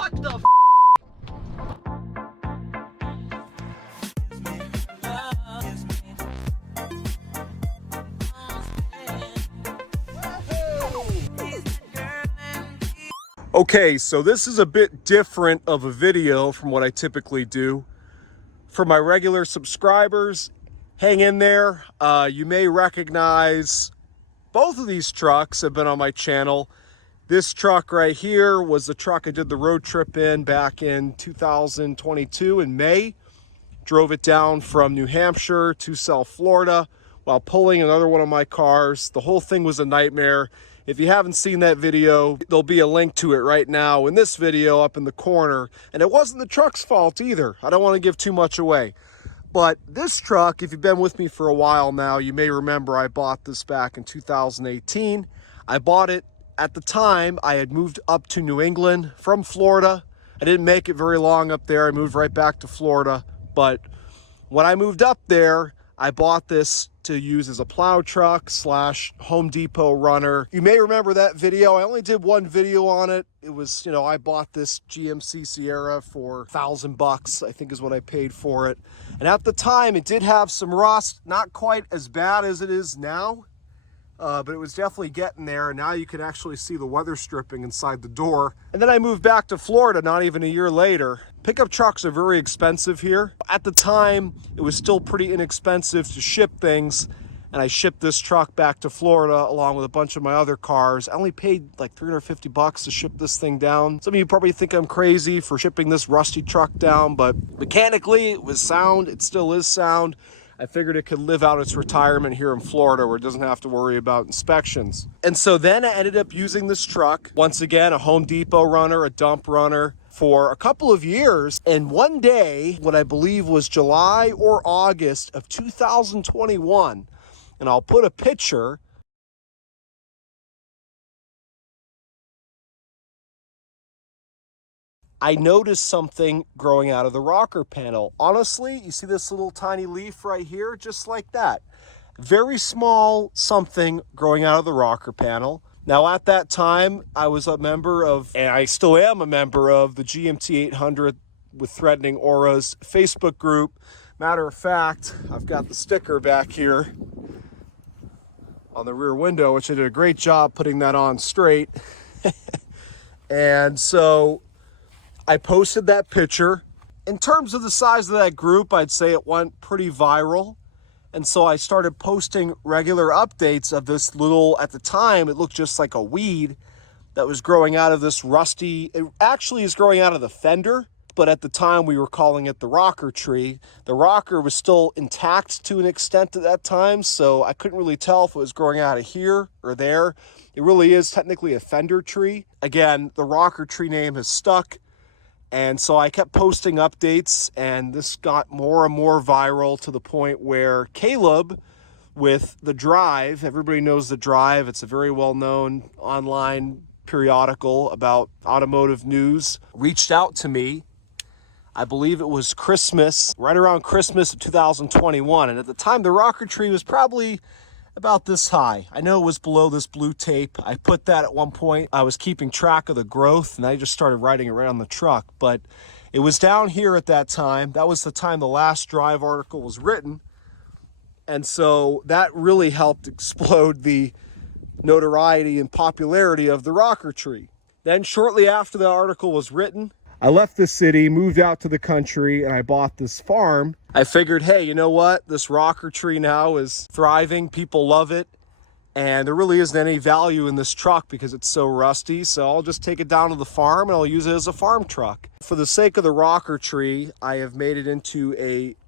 What the f? Okay, so this is a bit different of a video from what I typically do. For my regular subscribers, hang in there. You may recognize both of these trucks have been on my channel. This truck right here was the truck I did the road trip in back in 2022 in May. Drove it down from New Hampshire to South Florida while pulling another one of my cars. The whole thing was a nightmare. If you haven't seen that video, there'll be a link to it right now in this video up in the corner. And it wasn't the truck's fault either. I don't want to give too much away. But this truck, if you've been with me for a while now, you may remember I bought this back in 2018. I bought it at the time. I had moved up to New England from Florida. I didn't make it very long up there. I moved right back to Florida. But when I moved up there, I bought this to use as a plow truck slash Home Depot runner. You may remember that video. I only did one video on it. It was, you know, I bought this GMC Sierra for $1,000, I think is what I paid for it. And at the time, it did have some rust, not quite as bad as it is now, but it was definitely getting there. And now you can actually see the weather stripping inside the door. And then I moved back to Florida not even a year later. Pickup trucks are very expensive here. At the time, it was still pretty inexpensive to ship things, and I shipped this truck back to Florida along with a bunch of my other cars. I only paid like $350 to ship this thing down. Some of you probably think I'm crazy for shipping this rusty truck down, but mechanically it was sound. It still is sound. I figured it could live out its retirement here in Florida where it doesn't have to worry about inspections. And so then I ended up using this truck, once again, a Home Depot runner, a dump runner, for a couple of years. And one day, what I believe was July or August of 2021, and I'll put a picture. I noticed something growing out of the rocker panel. Honestly, you see this little tiny leaf right here? Just like that. Very small something growing out of the rocker panel. Now, at that time, I was a member of, and I still am a member of, the GMT 800 with Threatening Auras Facebook group. Matter of fact, I've got the sticker back here on the rear window, which I did a great job putting that on straight. And so I posted that picture. In terms of the size of that group, I'd say it went pretty viral. And so I started posting regular updates of this little, at the time, it looked just like a weed that was growing out of this rusty, it actually is growing out of the fender, but at the time we were calling it the rocker tree. The rocker was still intact to an extent at that time, so I couldn't really tell if it was growing out of here or there. It really is technically a fender tree. Again, the rocker tree name has stuck. And so I kept posting updates, and this got more and more viral to the point where Caleb with The Drive, everybody knows The Drive, it's a very well-known online periodical about automotive news, reached out to me. I believe it was Christmas, right around Christmas of 2021. And at the time, the rocker tree was probably about this high. I know it was below this blue tape. I put that at one point. I was keeping track of the growth, and I just started writing it right on the truck. But it was down here at that time. That was the time the last Drive article was written. And so that really helped explode the notoriety and popularity of the rocker tree. Then shortly after the article was written, I left the city, moved out to the country, and I bought this farm. I figured, hey, you know what? This rocker tree now is thriving. People love it. And there really isn't any value in this truck because it's so rusty. So I'll just take it down to the farm and I'll use it as a farm truck. For the sake of the rocker tree, I have made it into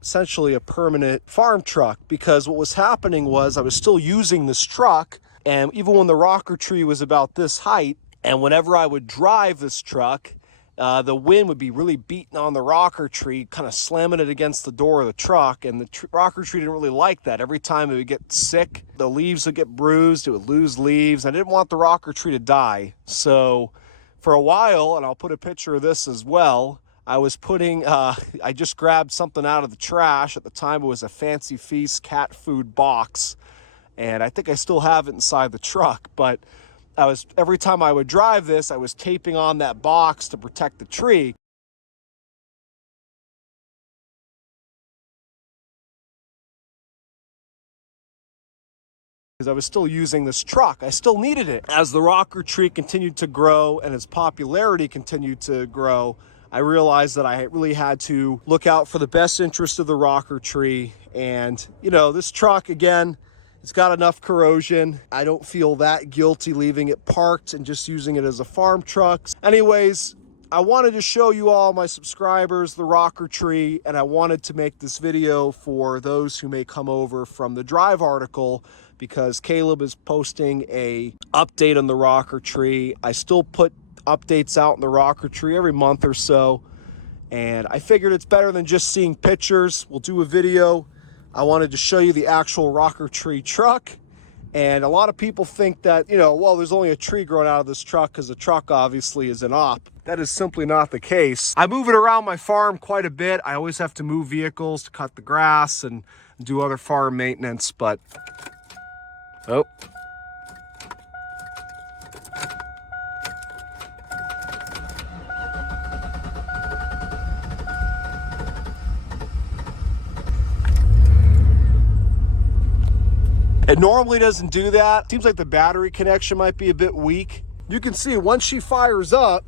essentially a permanent farm truck, because what was happening was I was still using this truck. And even when the rocker tree was about this height, and whenever I would drive this truck, the wind would be really beating on the rocker tree, kind of slamming it against the door of the truck, and the rocker tree didn't really like that. Every time it would get sick, the leaves would get bruised, it would lose leaves. I didn't want the rocker tree to die. So for a while, and I'll put a picture of this as well, I was putting, I just grabbed something out of the trash. At the time, it was a Fancy Feast cat food box, and I think I still have it inside the truck, but every time I would drive this, I was taping on that box to protect the tree. Because I was still using this truck. I still needed it. As the rocker tree continued to grow and its popularity continued to grow, I realized that I really had to look out for the best interest of the rocker tree. And, you know, this truck, again, it's got enough corrosion. I don't feel that guilty leaving it parked and just using it as a farm truck. Anyways, I wanted to show you all, my subscribers, the rocker tree, and I wanted to make this video for those who may come over from the Drive article, because Caleb is posting a update on the rocker tree. I still put updates out in the rocker tree every month or so, and I figured it's better than just seeing pictures. We'll do a video. I wanted to show you the actual rocker tree truck. And a lot of people think that, you know, well, there's only a tree growing out of this truck because the truck obviously is an op. That is simply not the case. I move it around my farm quite a bit. I always have to move vehicles to cut the grass and do other farm maintenance, but oh. It normally doesn't do that. Seems like the battery connection might be a bit weak. You can see once she fires up,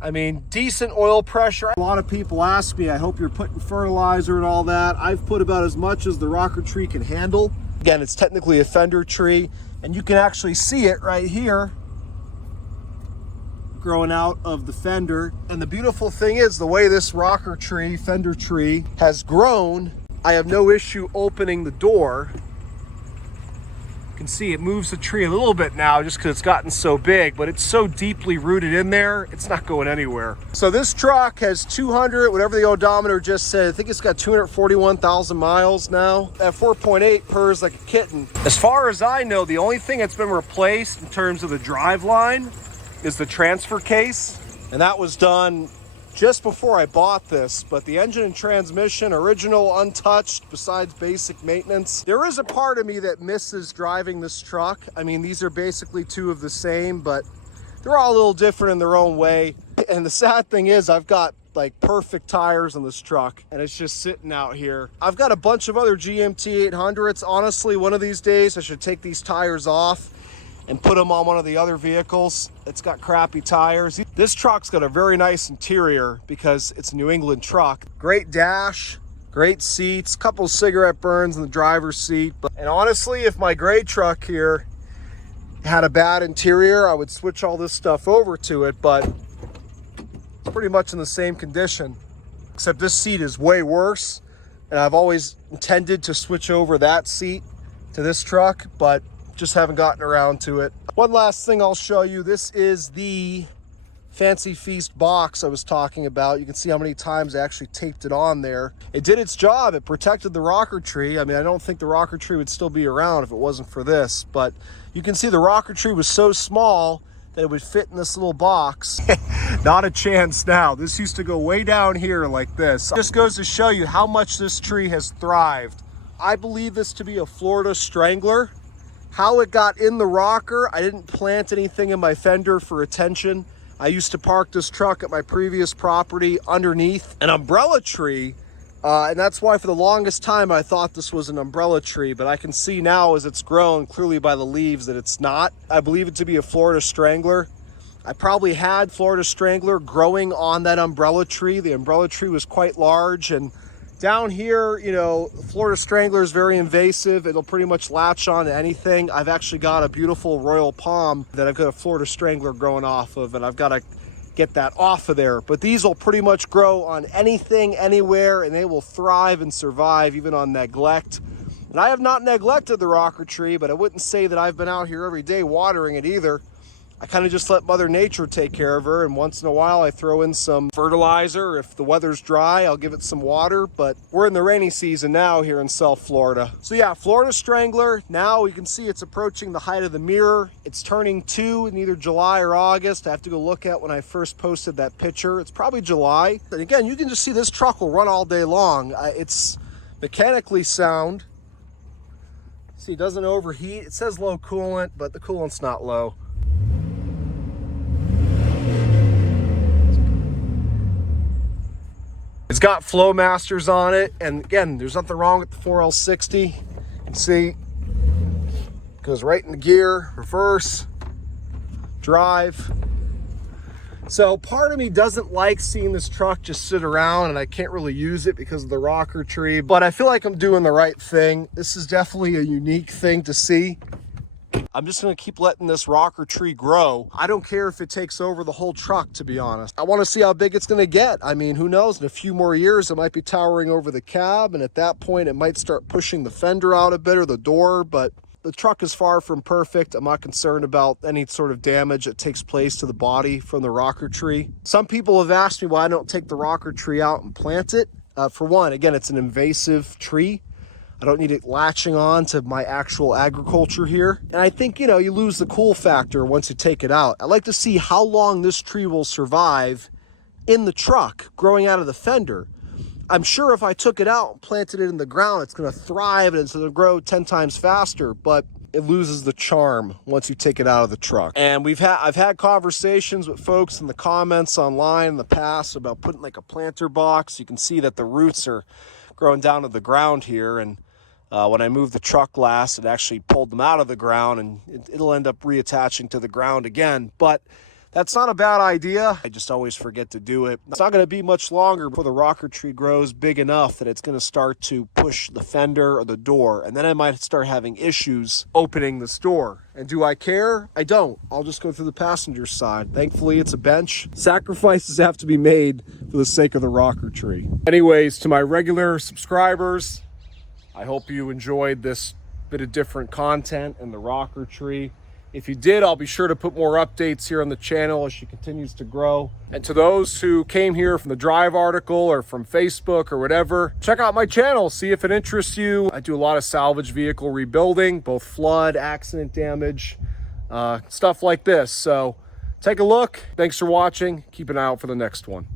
I mean, decent oil pressure. A lot of people ask me, I hope you're putting fertilizer and all that. I've put about as much as the rocker tree can handle. Again, it's technically a fender tree, and you can actually see it right here growing out of the fender. And the beautiful thing is, the way this rocker tree, fender tree, has grown, I have no issue opening the door. You can see it moves the tree a little bit now just because it's gotten so big, but it's so deeply rooted in there, it's not going anywhere. So this truck has 200, whatever the odometer just said, I think it's got 241,000 miles now. At 4.8 purrs like a kitten. As far as I know, the only thing that's been replaced in terms of the drive line is the transfer case. And that was done just before I bought this, but the engine and transmission, original, untouched, besides basic maintenance. There is a part of me that misses driving this truck. I mean, these are basically two of the same, but they're all a little different in their own way. And the sad thing is, I've got like perfect tires on this truck, and it's just sitting out here. I've got a bunch of other GMT 800s. Honestly, one of these days, I should take these tires off and put them on one of the other vehicles. It's got crappy tires. This truck's got a very nice interior because it's a New England truck. Great dash, great seats, couple cigarette burns in the driver's seat. And honestly, if my gray truck here had a bad interior, I would switch all this stuff over to it, but it's pretty much in the same condition, except this seat is way worse. And I've always intended to switch over that seat to this truck, but just haven't gotten around to it. One last thing I'll show you. This is the Fancy Feast box I was talking about. You can see how many times I actually taped it on there. It did its job. It protected the rocker tree. I mean, I don't think the rocker tree would still be around if it wasn't for this, but you can see the rocker tree was so small that it would fit in this little box. Not a chance now. This used to go way down here like this. Just goes to show you how much this tree has thrived. I believe this to be a Florida Strangler. How it got in the rocker, I didn't plant anything in my fender for attention. I used to park this truck at my previous property underneath an umbrella tree, and that's why for the longest time I thought this was an umbrella tree, but I can see now as it's grown clearly by the leaves that it's not. I believe it to be a Florida Strangler. I probably had Florida Strangler growing on that umbrella tree. The umbrella tree was quite large, and down here, you know, Florida Strangler is very invasive. It'll pretty much latch on to anything. I've actually got a beautiful Royal Palm that I've got a Florida Strangler growing off of, and I've got to get that off of there. But these will pretty much grow on anything, anywhere, and they will thrive and survive even on neglect. And I have not neglected the rocker tree, but I wouldn't say that I've been out here every day watering it either. I kind of just let Mother Nature take care of her, and once in a while I throw in some fertilizer. If the weather's dry, I'll give it some water, but we're in the rainy season now here in South Florida. So yeah, Florida Strangler. Now you can see it's approaching the height of the mirror. It's turning 2 in either July or August. I have to go look at when I first posted that picture. It's probably July. And again, you can just see this truck will run all day long. It's mechanically sound. See, it doesn't overheat. It says low coolant, but the coolant's not low. It's got Flowmasters on it, and again, there's nothing wrong with the 4L60. You can see, it goes right into gear, reverse, drive. So part of me doesn't like seeing this truck just sit around, and I can't really use it because of the rocker tree, but I feel like I'm doing the right thing. This is definitely a unique thing to see. I'm just gonna keep letting this rocker tree grow. I don't care if it takes over the whole truck, to be honest. I wanna see how big it's gonna get. I mean, who knows, in a few more years, it might be towering over the cab, and at that point, it might start pushing the fender out a bit or the door, but the truck is far from perfect. I'm not concerned about any sort of damage that takes place to the body from the rocker tree. Some people have asked me why I don't take the rocker tree out and plant it. For one, again, it's an invasive tree. I don't need it latching on to my actual agriculture here. And I think, you know, you lose the cool factor once you take it out. I'd like to see how long this tree will survive in the truck, growing out of the fender. I'm sure if I took it out and planted it in the ground, it's going to thrive and it's going to grow 10 times faster, but it loses the charm once you take it out of the truck. And I've had conversations with folks in the comments online in the past about putting like a planter box. You can see that the roots are growing down to the ground here, and when I moved the truck last, it actually pulled them out of the ground, and it'll end up reattaching to the ground again. But that's not a bad idea. I just always forget to do it. It's not going to be much longer before the rocker tree grows big enough that it's going to start to push the fender or the door. And then I might start having issues opening this door. And do I care? I don't. I'll just go through the passenger side. Thankfully, it's a bench. Sacrifices have to be made for the sake of the rocker tree. Anyways, to my regular subscribers, I hope you enjoyed this bit of different content in the rocker tree. If you did, I'll be sure to put more updates here on the channel as she continues to grow. And to those who came here from the Drive article or from Facebook or whatever, check out my channel, see if it interests you. I do a lot of salvage vehicle rebuilding, both flood, accident damage, stuff like this. So take a look. Thanks for watching. Keep an eye out for the next one.